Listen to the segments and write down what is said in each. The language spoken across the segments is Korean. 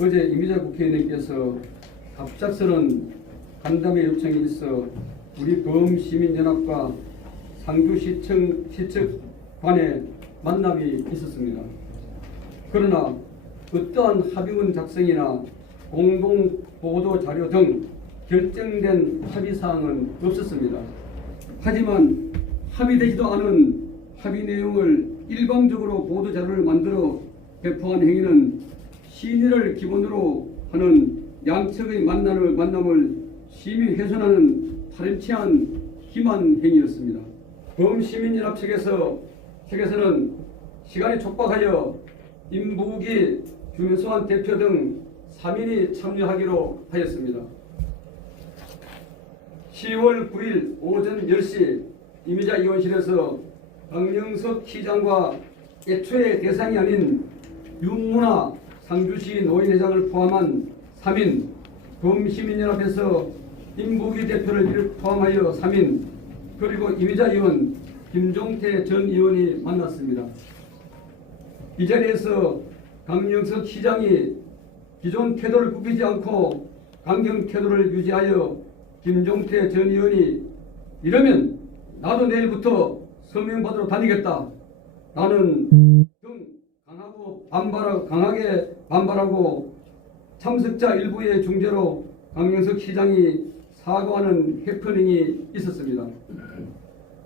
어제 이미자 국회의원님께서 갑작스런 간담회 요청이 있어 우리 범시민연합과 상주시청 시측 간의 만남이 있었습니다. 그러나 어떠한 합의문 작성이나 공동보도 자료 등 결정된 합의사항은 없었습니다. 하지만 합의되지도 않은 합의 내용을 일방적으로 보도 자료를 만들어 배포한 행위는 신의를 기본으로 하는 양측의 만남을 심히 훼손하는 타렴치한 기만 행위였습니다. 범시민연합 측에서는 시간이 촉박하여 임부국이 주민소환 대표 등 3인이 참여하기로 하였습니다. 10월 9일 오전 10시 이미자 의원실에서 강영석 시장과 애초에 대상이 아닌 윤문화 상주시 노인회장을 포함한 3인, 범시민연합에서 임부기 대표를 포함하여 3인, 그리고 이미자 의원, 김종태 전 의원이 만났습니다. 이 자리에서 강영석 시장이 기존 태도를 굽히지 않고 강경 태도를 유지하여 김종태 전 의원이 이러면 나도 내일부터 서명받으러 다니겠다. 나는 등 강하게 반발하고 참석자 일부의 중재로 강영석 시장이 사과하는 해프닝이 있었습니다.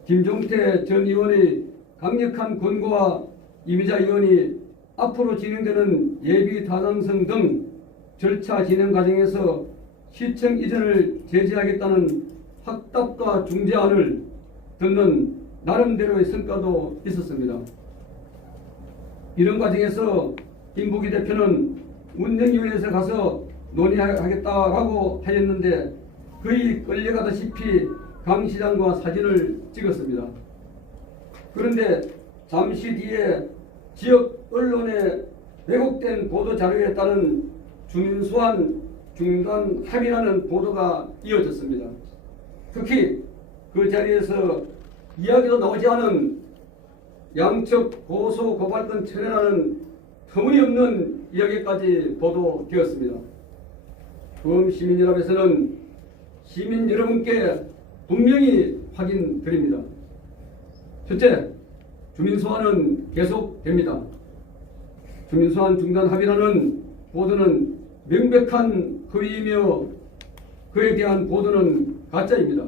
김종태 전 의원의 강력한 권고와 이미자 의원이 앞으로 진행되는 예비 타당성 등 절차 진행 과정에서 시청 이전을 제지하겠다는 확답과 중재안을 듣는 나름대로의 성과도 있었습니다. 이런 과정에서 임부기 대표는 운영위원회에서 가서 논의하겠다라고 하였는데 거의 끌려가다시피 강 시장과 사진을 찍었습니다. 그런데 잠시 뒤에 지역 언론의 왜곡된 보도 자료에 따른 주민소환 중단 합의라는 보도가 이어졌습니다. 특히 그 자리에서 이야기도 나오지 않은 양측 고소 고발권 철회라는 터무니없는 이야기까지 보도되었습니다. 범시민연합에서는 시민 여러분께 분명히 확인드립니다. 첫째, 주민소환은 계속됩니다. 주민소환 중단 합의라는 보도는 명백한 허위이며 그에 대한 보도는 가짜입니다.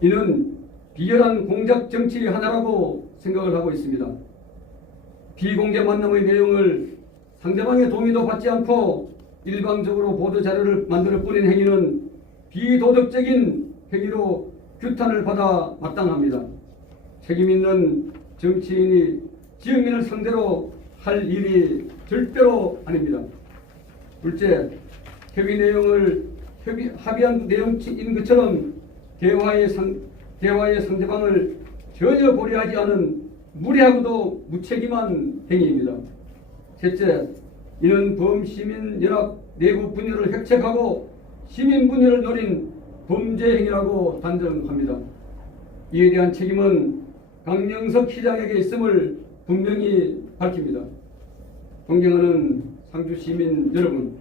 이는 비열한 공작 정치 하나라고 생각을 하고 있습니다. 비공개 만남의 내용을 상대방의 동의도 받지 않고 일방적으로 보도 자료를 만들어 뿌린 행위는 비도덕적인 행위로 규탄을 받아 마땅합니다. 책임 있는 정치인이 지역민을 상대로 할 일이 절대로 아닙니다. 둘째, 합의한 내용인 것처럼 대화의 상대방을 전혀 고려하지 않은 무례하고도 무책임한 행위입니다. 셋째, 이는 범시민연합 내부 분열을 획책하고 시민 분열을 노린 범죄 행위라고 단정합니다. 이에 대한 책임은 강영석 시장에게 있음을 분명히 밝힙니다. 존경하는 상주 시민 여러분,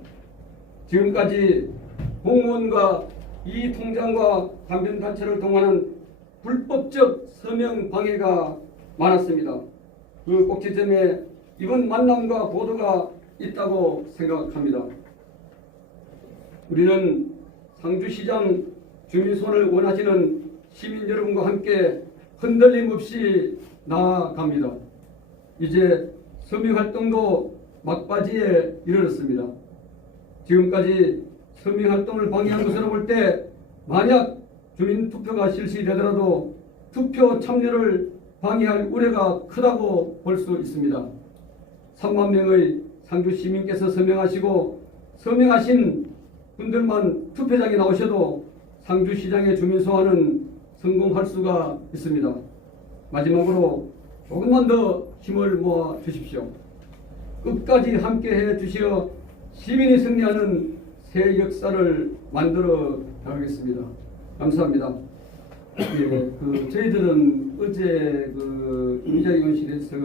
지금까지 공무원과 이 통장과 관변단체를 동원한 불법적 서명 방해가 많았습니다. 그 꼭지점에 이번 만남과 보도가 있다고 생각합니다. 우리는 상주시장 주민소환을 원하시는 시민 여러분과 함께 흔들림 없이 나아갑니다. 이제 서명활동도 막바지에 이르렀습니다. 지금까지 서명활동을 방해한 것으로 볼 때 만약 주민투표가 실시되더라도 투표 참여를 방해할 우려가 크다고 볼 수 있습니다. 3만 명의 상주 시민께서 서명하시고 서명하신 분들만 투표장에 나오셔도 상주시장의 주민소환은 성공할 수가 있습니다. 마지막으로 조금만 더 힘을 모아 주십시오. 끝까지 함께해 주시어 시민이 승리하는 새 역사를 만들어 가겠습니다. 감사합니다. 예, 저희들은 어제 이미자 의원실에서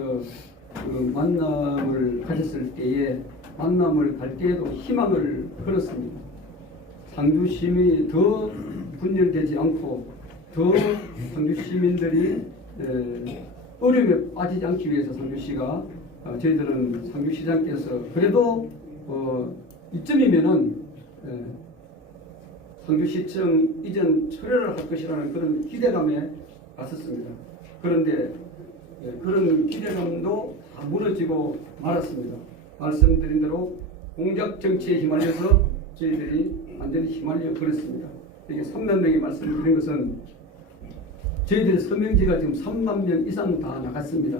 만남을 가졌을 때에 만남을 갈 때에도 희망을 걸었습니다. 상주 시민이 더 분열되지 않고 더 상주 시민들이 어려움에 빠지지 않기 위해서 상주시가 저희들은 상주시장께서 그래도 이쯤이면은 상주시청 이전 철회를 할 것이라는 그런 기대감에 갔었습니다. 그런데 그런 기대감도 다 무너지고 말았습니다. 말씀드린 대로 공작 정치에 휘말려서 저희들이 완전히 휘말려 버렸습니다. 이게 3만 명이 말씀드린 것은 저희들의 서명지가 지금 3만 명 이상 다 나갔습니다.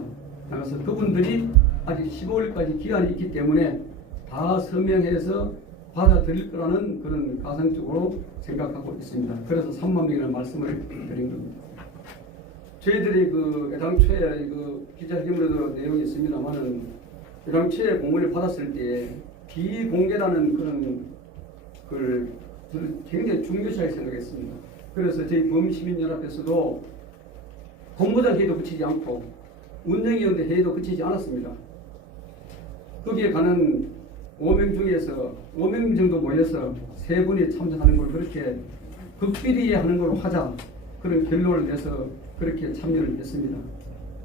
나가서 그분들이 아직 15일까지 기한이 있기 때문에 다 서명해서 받아들일 거라는 그런 가상적으로 생각하고 있습니다. 그래서 3만 명이라는 말씀을 드린 겁니다. 저희들이 애당초에 기자회견으로도 내용이 있습니다만은 애당초에 공문을 받았을 때 비공개라는 그런 걸 굉장히 중요시하게 생각했습니다. 그래서 저희 범시민연합에서도 본부장 회의도 거치지 않고 운영위원회 회의도 거치지 않았습니다. 거기에 가는 5명 중에서 5명 정도 모여서 3분이 참석하는 걸 그렇게 극비리에 하는 걸로 하자 그런 결론을 내서 그렇게 참여를 했습니다.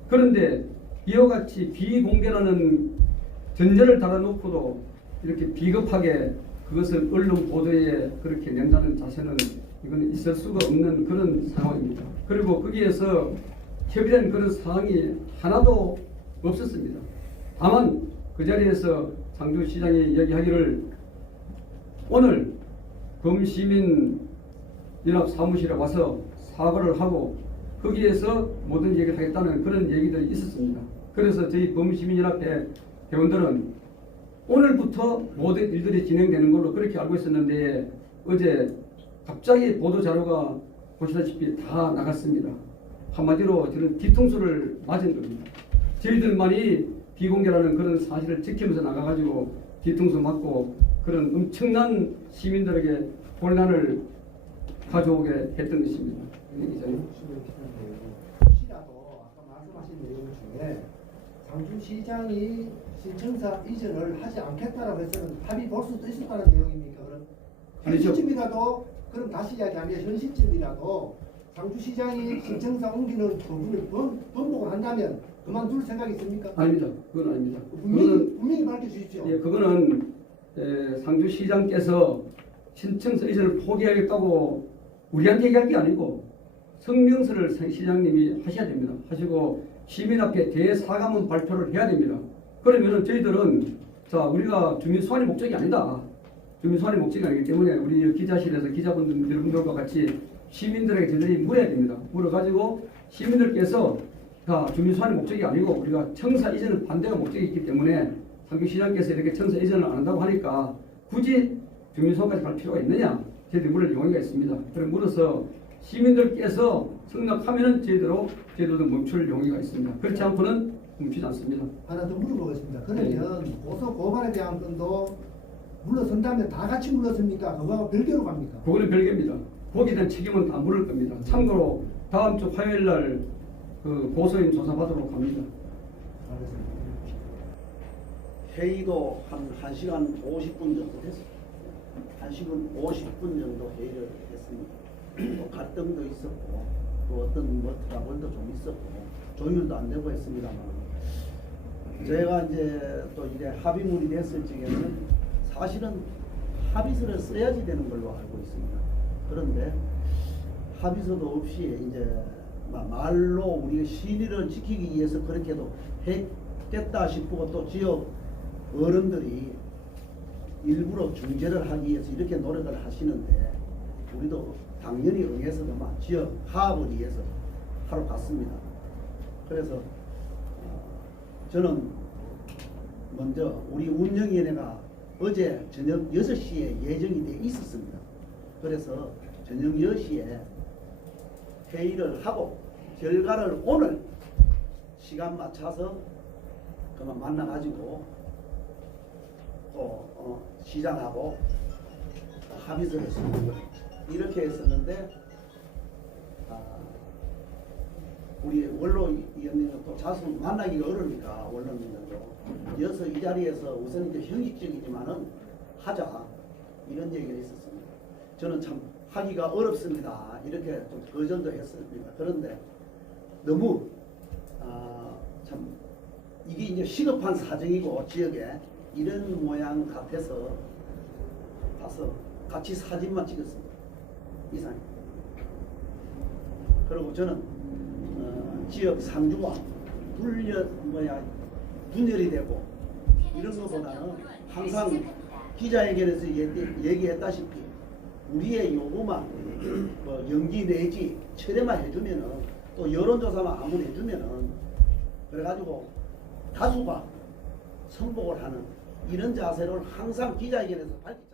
그런데 이와 같이 비공개라는 전제를 달아놓고도 이렇게 비겁하게 그것을 언론 보도에 그렇게 낸다는 자세는 이건 있을 수가 없는 그런 상황입니다. 그리고 거기에서 협의된 그런 사항이 하나도 없었습니다. 다만 그 자리에서 상주시장이 얘기하기를 오늘 범시민연합 사무실에 와서 사과를 하고 거기에서 모든 얘기를 하겠다는 그런 얘기들이 있었습니다. 그래서 저희 범시민연합회 회원들은 오늘부터 모든 일들이 진행되는 걸로 그렇게 알고 있었는데 어제 갑자기 보도자료가 보시다시피 다 나갔습니다. 한마디로 저는 뒤통수를 맞은 겁니다. 저희들만이 비공개라는 그런 사실을 지키면서 나가가지고 뒤통수 맞고 그런 엄청난 시민들에게 혼란을 가져오게 했던 것입니다. 혹시라도 아까 말씀하신 내용 중에 상주시장이 신청사 이전을 하지 않겠다라고 해서는 합의 볼 수도 있었다는 내용입니까? 그럼 현시점이라도 그럼 다시 이야기하면 현시점이라도 상주시장이 신청사 옮기는 부분을 번복을 한다면 그만둘 생각이 있습니까? 아닙니다. 그건 아닙니다. 분명히 밝혀주십시오. 예, 그거는 상주시장께서 신청서 이전을 포기하겠다고 우리한테 얘기할 게 아니고 성명서를 시장님이 하셔야 됩니다. 하시고 시민 앞에 대사과문 발표를 해야 됩니다. 그러면은 저희들은 자 우리가 주민 소환이 목적이 아니다. 주민 소환이 목적이 아니기 때문에 우리 기자실에서 기자분들 여러분들과 같이 시민들에게 저희들이 물어야 됩니다. 물어가지고 시민들께서 자 주민 소환이 목적이 아니고 우리가 청사 이전은 반대가 목적이 있기 때문에 상주시장께서 이렇게 청사 이전을 안 한다고 하니까 굳이 주민 소환까지 갈 필요가 있느냐? 저희들이 물을 용의가 있습니다. 그럼 물어서 시민들께서 승낙하면은 저희들도 멈출 용의가 있습니다. 그렇지 않고는 멈추지 않습니다. 하나 더 물어보겠습니다. 그러면 고소 고발에 대한 건도 물러선다면 다 같이 물러섭니까? 그거하고 별개로 갑니까? 그거는 별개입니다. 거기에 대한 책임은 다 물을 겁니다. 참고로 다음 주 화요일 날 그 고소인 조사받으러 갑니다. 알겠습니다. 회의도 한 1시간 50분 정도 됐습니다. 1시간 50분 정도 회의를 했습니다. 또 갈등도 있었고 또 어떤 트러블도 좀 있었고 조율도 안 되고 했습니다만 제가 이제 또 이제 합의문이 됐을 적에는 사실은 합의서를 써야지 되는 걸로 알고 있습니다. 그런데 합의서도 없이 이제 말로 우리가 신의를 지키기 위해서 그렇게도 했겠다 싶고 또 지역 어른들이 일부러 중재를 하기 위해서 이렇게 노력을 하시는데 우리도 당연히 응해서 지역 화합을 위해서 하러 갔습니다. 그래서 저는 먼저 우리 운영위원회가 어제 저녁 6시에 예정이 돼 있었습니다. 그래서 저녁 10시에 회의를 하고 결과를 오늘 시간 맞춰서 그만 만나가지고 또 시장하고 합의서를 쓰고 이렇게 했었는데 우리 원로위원님은 또 자주 만나기가 어려우니까 원로님들도 이어서 이 자리에서 우선 이제 형식적이지만은 하자 이런 얘기가 있었습니다. 저는 참 하기가 어렵습니다. 이렇게 좀 거절도 했습니다. 그런데 너무 참 이게 이제 시급한 사정이고 지역에 이런 모양 같아서 가서 같이 사진만 찍었습니다. 이상. 그리고 저는 지역 상주와 분열이 되고 이런 것보다는 항상 기자회견에서 얘기했다시피 우리의 요구만 뭐 연기 내지 철회만 해주면은 또 여론조사만 아무리 해주면은 그래가지고 다수가 성복을 하는 이런 자세를 항상 기자회견에서 밝히.